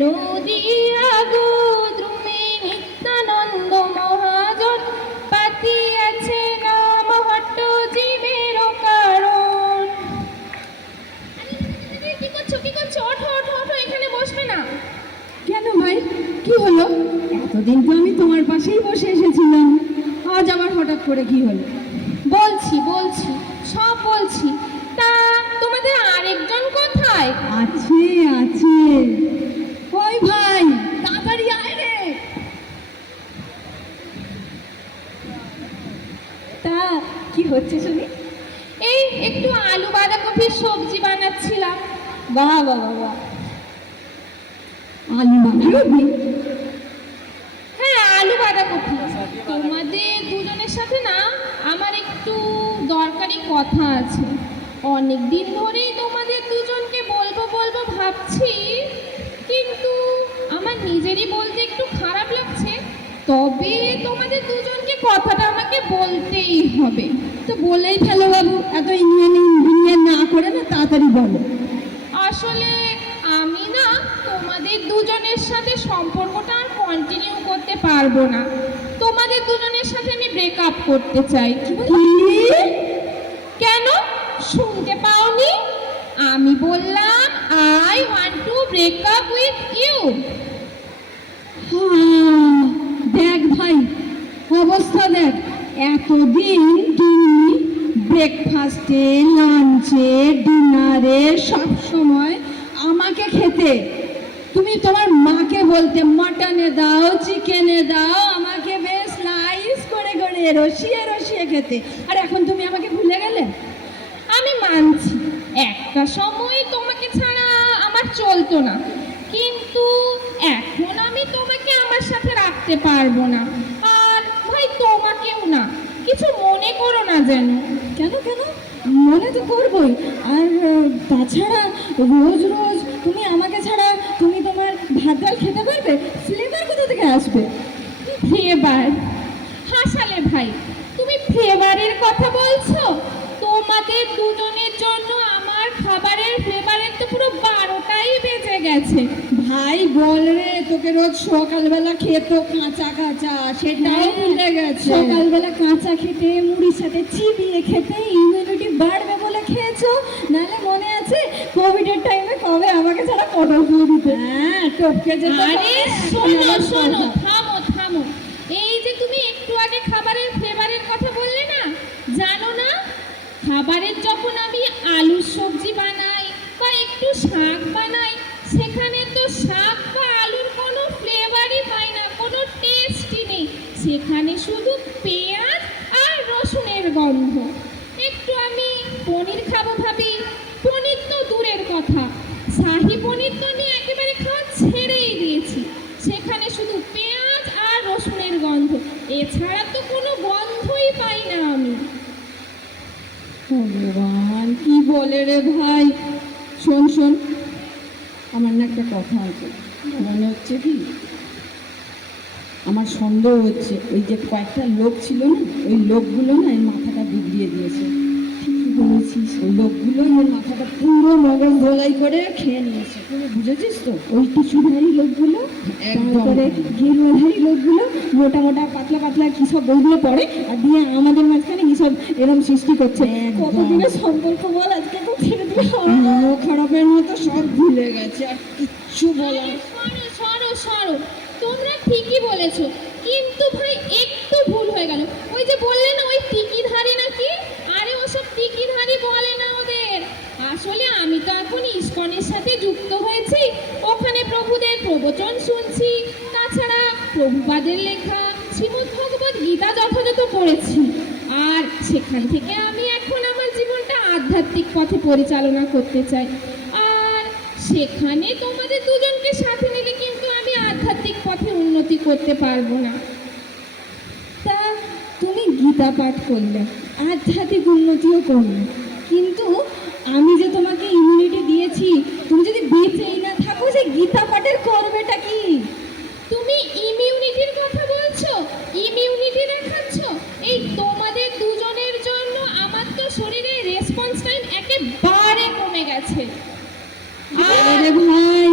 নদিয়া গোদ্রুমে নিত্যানন্দ মহাজন পাতিয়াছে নাম হট্ট জীবের কারণ। কি করছো কি করছো? ওঠো ওঠো ওঠো, এখানে বসবে না। কেন ভাই, কি হলো? এতদিন তো আমি তোমার পাশেই বসে এসেছিলাম, আজ আবার হঠাৎ করে কি হলো? বলছি বলছি সব বলছি। তা তোমাদের আরেকজন কোথায়? আছে আছে, ওই ভাই তাড়াতাড়ি আয় রে। তা কি হচ্ছে শুনি? এই একটু আলু বাঁধাকপির সবজি বানাচ্ছিলাম। বাহ বাহ বাহ বাহ, আলু বাঁধাকপি? হ্যাঁ, আলু বাঁধাকপি। তোমাদের দুজনের সাথে না আমার একটু দরকারি কথা আছে। অনেক দিন ধরেই তোমাদের দুজনকে বলবো বলবো ভাবছি, কিন্তু আমার নিজেরই বলতে একটু খারাপ লাগছে। তবে তোমাদের দুজনকে কথাটা আমাকে বলতেই হবে। তো বলেই ফেলো বাবু, এত ইঞ্জিনিয়ার না করে না তাড়াতাড়ি বলো। আসলে আমি না তোমাদের দুজনের সাথে সম্পর্কটা আর কন্টিনিউ করতে পারবো না। তোমাদের দুজনের সাথে আমি ব্রেকআপ করতে চাই। কেন শুনতে পাওনি? আমি বললাম I want to break up with you. হ্যাঁ, দেখ ভাই, অবস্থা দেখ। এতদিন তুমি ব্রেকফাস্টে, লাঞ্চে, ডিনারে সব সময় আমাকে খেতে, তুমি তোমার মাকে বলতে মাটনে দাও, চিকেনে দাও, আমাকে বেশ স্লাইস করে করে রসিয়ে রসিয়ে খেতে। আর এখন তুমি আমাকে ভুলে গেলে? আমি মানছি একটা সময় তোমাকে ছাড়া আমার চলতো না, কিন্তু এখন আমি তোমাকে আমার সাথে রাখতে পারবো না। আর ভাই তোমাকেও না, কিছু মনে করো না যেন। কেন কেন, মনে তো করবই। আর তাছাড়া রোজ রোজ তুমি আমাকে ছাড়া তুমি তোমার ভাত ডাল খেতে পারবে? ফ্লেভার কোথা থেকে আসবে? ফ্লেভার? হাসালে ভাই, তুমি ফ্লেভারের কথা বলছো? তোমাদের দুজনের জন্য আমার খাবারের ফ্লেভারের তো পুরো 12টাই বেজে গেছে। ভাই বল রে, তোকে রোজ সকালবেলা খেত কাঁচা কাঁচা, সেটাও ভুলে গেছে। সকালবেলা কাঁচা খেতে, মুড়ির সাথে চিবিয়ে খেতে, ইমিউনিটি বাড়বে বলে খেয়েছো। নাহলে মনে আছে কোভিডের টাইমে কবে আমাকে ছাড়া পটল দিয়ে দিতে? হ্যাঁ, টপকে যেত। আরে শোনো শোনো, থামো থামো। এই যে তুমি একটু আগে খাবারের ফ্লেভারের কথা বললে না, জানো না খাবারের যখন আমি আলুর সবজি বানাই বা একটু শাক বানাই, সেখানে তো শাক বা আলুর কোনো ফ্লেভারই পাই না, কোনো টেস্টই নেই। সেখানে শুধু পেঁয়াজ আর রসুনের গন্ধ। একটু আমি পনির খাবো ভাবি, পনির তো দূরের কথা, শাহি পনির তো আমি একেবারে খাওয়া ছেড়েই দিয়েছি। সেখানে শুধু পেঁয়াজ আর রসুনের গন্ধ, এছাড়া তো কোনো গন্ধই পাই না আমি। ভগবান, কি বলে রে ভাই। শোন শোন, আমার না একটা কথা আছে। মনে হচ্ছে কি, আমার সন্দেহ হচ্ছে ওই যে কয়েকটা লোক ছিল না, ওই লোকগুলো না এর মাথাটা বিগড়িয়ে দিয়েছে। ঠিকই বলেছিস, ওই লোকগুলোই ওর মাথাটা পুরো মগজ ধোলাই করে খেয়ে নিয়েছে। তুমি বুঝেছিস তো? ওই টিসুধারী লোকগুলো, তারপরে গেরুয়াধারী লোকগুলো, মোটা মোটা পাতলা পাতলা কি সব বইগুলো পড়ে, আর দিয়ে আমাদের মাঝখানে কি সব এরকম সৃষ্টি করছে। কতদিনের সম্পর্ক বল, আজকে তো ছেড়ে দিয়ে খারাপের মতো সব ভুলে গেছে, আর কিচ্ছু বলার। সরো সরো সরো, তোমরা ঠিকই বলেছো, কিন্তু ভাই একটু ভুল হয়ে গেল। ওই যে বললে না ওই টিকিধারী নাকি, আরে ওসব টিকিধারী বলে না ওদের। আসলে আমি তো এখন ইসকনের সাথে যুক্ত হয়েছি, ওখানে প্রভুদের প্রবচন শুনছি, তাছাড়া প্রভুপাদের লেখা শ্রীমদ্ ভগবদ গীতা যথাযথ পড়েছি। আর সেখান থেকে আমি এখন আমার জীবনটা আধ্যাত্মিক পথে পরিচালনা করতে চাই। আর সেখানে তোমাদের দুজনকে সাথে নিলে কিন্তু আমি আধ্যাত্মিক পথে উন্নতি করতে পারবো না। তা তুমি গীতা পাঠ করলে, আধ্যাত্মিক উন্নতিও করলে, কিন্তু আমি যে তোমাকে ইমিউনিটি দিয়েছি, তুমি যদি বেঁচেই না থাকো, যে গীতা পাঠের করবেটা কি? তুমি ইমিউনিটির কথা বলছো, ইমিউনিটি দেখাচ্ছ? এই তোমাদের দুজনের জন্য আমার তো শরীরে রেসপন্স টাইম একেবারে কমে গেছে। আরে ভাই,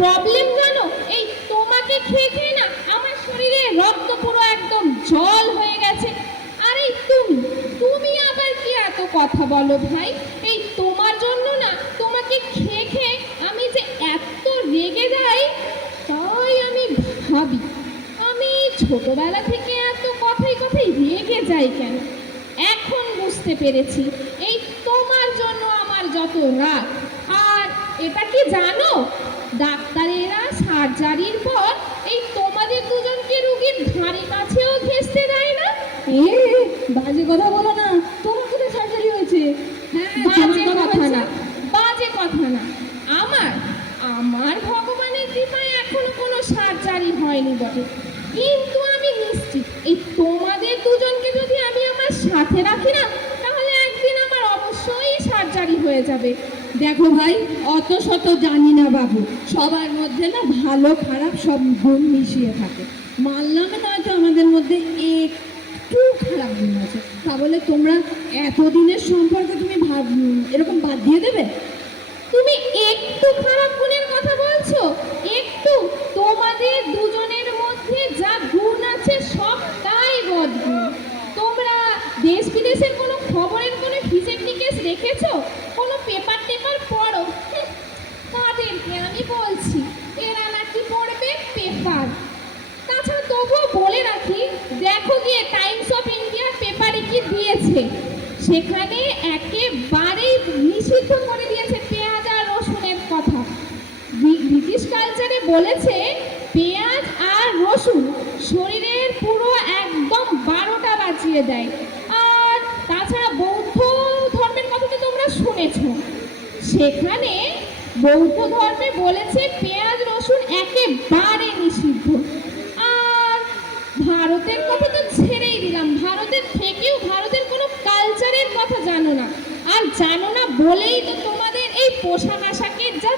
প্রবলেম জানো? এই তোমাকে খেয়ে খেয়ে না আমার শরীরে রক্ত পুরো একদম জল হয়ে গেছে। আর এই তুমি আবার কি এত কথা বলো ভাই? এই তোমার জন্য না তোমাকে খেয়ে খেয়ে আমি যে এত রেগে যাই, তাই আমি ভাবি আমি ছোটবেলা থেকে এত কথাই কথাই রেগে যাই কেন। এখন বুঝতে পেরেছি এই তোমার জন্য আমার যত রাগ। আর এটা কি জানো, ডাক্তারেরা সার্জারির পর এই তোমাদের দুজনকে রুগীর ধারে কাছেও ঘেঁষতে দেয় না। বাজে কথা বলো না, তোমার কোথায় সার্জারি হয়েছে? হ্যাঁ, বাজে কথা না, বাজে কথা না। আমার আমার ভগবানের কৃপায় এখনো কোনো সার্জারি হয়নি বটে, কিন্তু আমি নিশ্চিত এই তোমাদের দুজনকে যদি আমি আমার সাথে রাখি না, তাহলে একদিন আমার অবশ্যই সার্জারি হয়ে যাবে। দেখো ভাই, অত শত জানি না বাবু, সবার মধ্যে না ভালো খারাপ সব গুণ মিশিয়ে থাকে। মানলাম নয়তো আমাদের মধ্যে একটু খারাপ গুণ আছে, তা বলে তোমরা এতদিনের সম্পর্ক তুমি এরকম বাদ দিয়ে দেবে? তুমি একটু খারাপ গুণের কথা বলছো? একটু? তোমাদের দুজনের মধ্যে যা গুণ আছে সবটাই বদগুণ। তোমরা দেশ বিদেশের কোনো খবরের কোনো হিসেব নিকেশ রেখেছো? কোনো পেপার টেপার পড়ো? তাদেরকে আমি বলছি এরা নাকি পড়বে পেপার। তাছাড়া তবুও বলে রাখি, দেখো গিয়ে টাইমস অফ ইন্ডিয়ার পেপারে কি দিয়েছে। সেখানে একেবারেই নিষিদ্ধ করে দিয়েছে পেঁয়াজ আর রসুনের কথা। ব্রিটিশ কালচারে বলেছে পেঁয়াজ আর রসুন শরীরের পুরো একদম 12টা বাজিয়ে দেয়। আর তাছাড়া বৌদ্ধ ধর্মের কথা তো তোমরা শুনেছো, সেখানে বৌদ্ধ ধর্মে বলেছে পেঁয়াজ রসুন একেবারে নিষিদ্ধ। আর ভারতের কথা তো ছেড়েই দিলাম, ভারতের থেকেও ভারতের কোনো কালচারের কথা জানো না। আর জানো না বলেই তো তোমাদের এই পোশাক আশাকের যা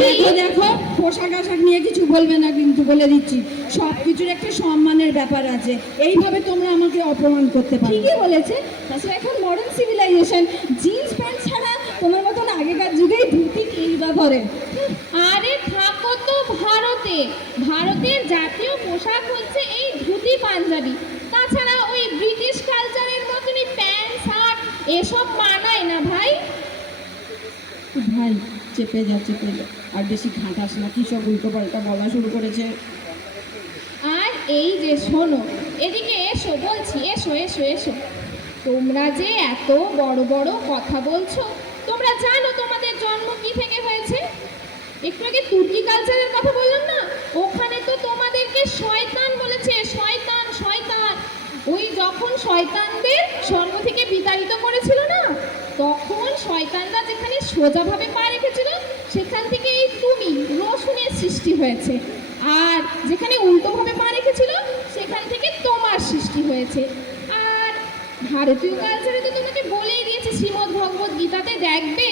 দেখো দেখো, পোশাক আশাক নিয়ে কিছু বলবে না কিন্তু, বলে দিচ্ছি সব কিছুর একটা সম্মানের ব্যাপার আছে। এইভাবে তোমরা আমাকে অপমান করতে পারো। ঠিকই বলেছে। তাছাড়া এখন মডার্ন সিভিলাইজেশন, জিন্স প্যান্ট ছাড়া তোমার মতন আগেকার যুগেই ধুতি কেই বা ধরে। আরে থাকো তো ভারতে, ভারতের জাতীয় পোশাক হচ্ছে এই ধুতি পাঞ্জাবি। তাছাড়া ওই ব্রিটিশ কালচারের মতনই প্যান্ট শার্ট এসব মানায় না ভাই। ভাই চেপে যা, চেপে যা, আর বেশি ঘাঁটাস না, কি সব উল্টো পাল্টা বলা শুরু করেছে। আর এই যে শোনো, এদিকে এসো বলছি, এসো এসো এসো। তোমরা যে এত বড় বড় কথা বলছো, তোমরা জানো তোমাদের জন্ম কি থেকে হয়েছে? একটু আগে তুর্কি কালচারের কথা বললাম না, ওখানে তো তোমাদেরকে শয়তান বলেছে, শয়তান শয়তান। ওই যখন শয়তানদের স্বর্গ থেকে বিতাড়িত করেছিল না, তখন শয়তানরা যেখানে সোজাভাবে পা রেখেছিল সেখান থেকে এই তুমি রসুনের সৃষ্টি হয়েছে। আর যেখানে উল্টোভাবে পা রেখেছিল সেখান থেকে তোমার সৃষ্টি হয়েছে। আর ভারতীয় কালচারে তো তোমাকে বলেই দিয়েছে, শ্রীমদ্ ভগবত গীতাতে দেখবে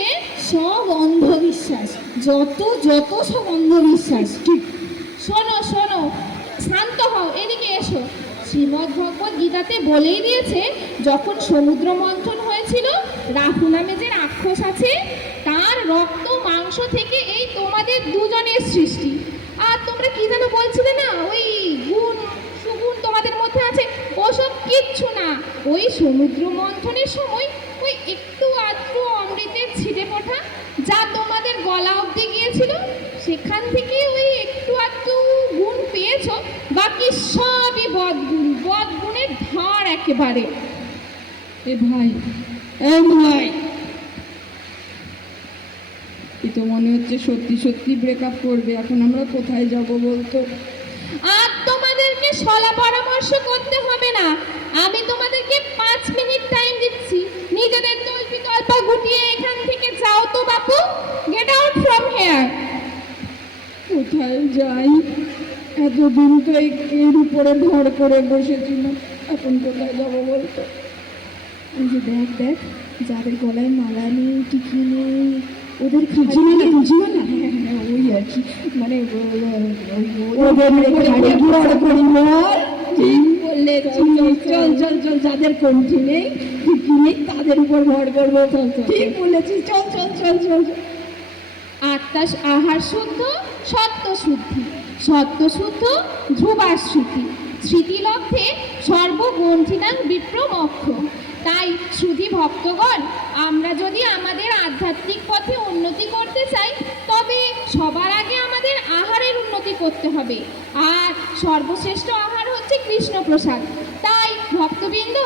সব অন্ধবিশ্বাস, যত যত সব অন্ধবিশ্বাস। ঠিক। শোনো শোনো, শান্ত হও, এদিকে এসো। শ্রীমদ্ ভগবত গীতাতে বলেই দিয়েছে, যখন সমুদ্র মন্থন হয়েছিল, রাহু নামে যে রাক্ষস আছে তার রক্ত মাংস থেকে এই তোমাদের দুজনের সৃষ্টি। আর তোমরা কি যেন বলছিলে না, ওই গুণ সুগুণ তোমাদের মধ্যে আছে, ওসব কিচ্ছু না। ওই সমুদ্র মন্থনের সময় ওই একটু আধটু অমৃতের ছিটে ফোঁটা যা তোমাদের গলা অবধি গিয়েছিল, সেখান থেকে ওই একটু আধটু গুণ পেয়েছো, বাকি সবই বদগুণ, বদগুণের ধার একেবারে। এ ভাই, এ ভাই, এ তো মনে হচ্ছে সত্যি সত্যি ব্রেকআপ করবে। এখন আমরা কোথায় যাব বলতো? আর তোমাদেরকে সলা পরামর্শ করতে হবে না, আমি তোমাদেরকে 5 মিনিট টাইম দিচ্ছি। নিজেদের তল্পা গুটিয়ে এখান থেকে যাও তো বাপু, গেট আউট ফ্রম হেয়ার। কোথায় যাই? এতদিন তো এর উপরে ভর করে বসেছিল, এখন কোথায় যাবো বলতো? ওই যে দেখ দেখ, যাদের গলায় মালা নেই, টিকি নেই, ওদের খাঁচি না, বুঝি না। হ্যাঁ হ্যাঁ, ওই আর কি, মানে চল চল চল, যাদের কণ্ঠি নেই, টিকি নেই, তাদের উপর ভর করবো। ঠিক বলেছিস, চল চল চল চল। আত্মা আহার শুদ্ধ, সত্যশুদ্ধি, সত্যশুদ্ধ ধ্রুবাশ্রুতি, স্মৃতিলব্ধে সর্বগ্রন্থিনাং বিপ্রমক্ষ। তাই সুধী ভক্তগণ, আমরা যদি আমাদের আধ্যাত্মিক পথে উন্নতি করতে চাই, তবে সবার আগে আমাদের আহারের উন্নতি করতে হবে। আর সর্বশ্রেষ্ঠ আহার হচ্ছে কৃষ্ণপ্রসাদ। তাই ভক্তবৃন্দ,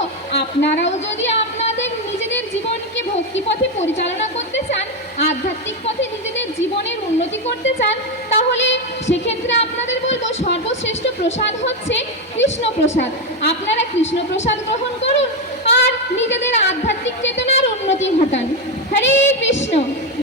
আপনারাও যদি আপনাদের নিজেদের জীবনকে ভক্তিপথে পরিচালনা করতে চান, আধ্যাত্মিক পথে নিজেদের জীবনের উন্নতি করতে চান, তাহলে সেক্ষেত্রে আপনাদের বলবো সর্বশ্রেষ্ঠ প্রসাদ হচ্ছে কৃষ্ণপ্রসাদ। আপনারা কৃষ্ণপ্রসাদ গ্রহণ করুন আর নিজেদের আধ্যাত্মিক চেতনার উন্নতি ঘটান। হরে কৃষ্ণ।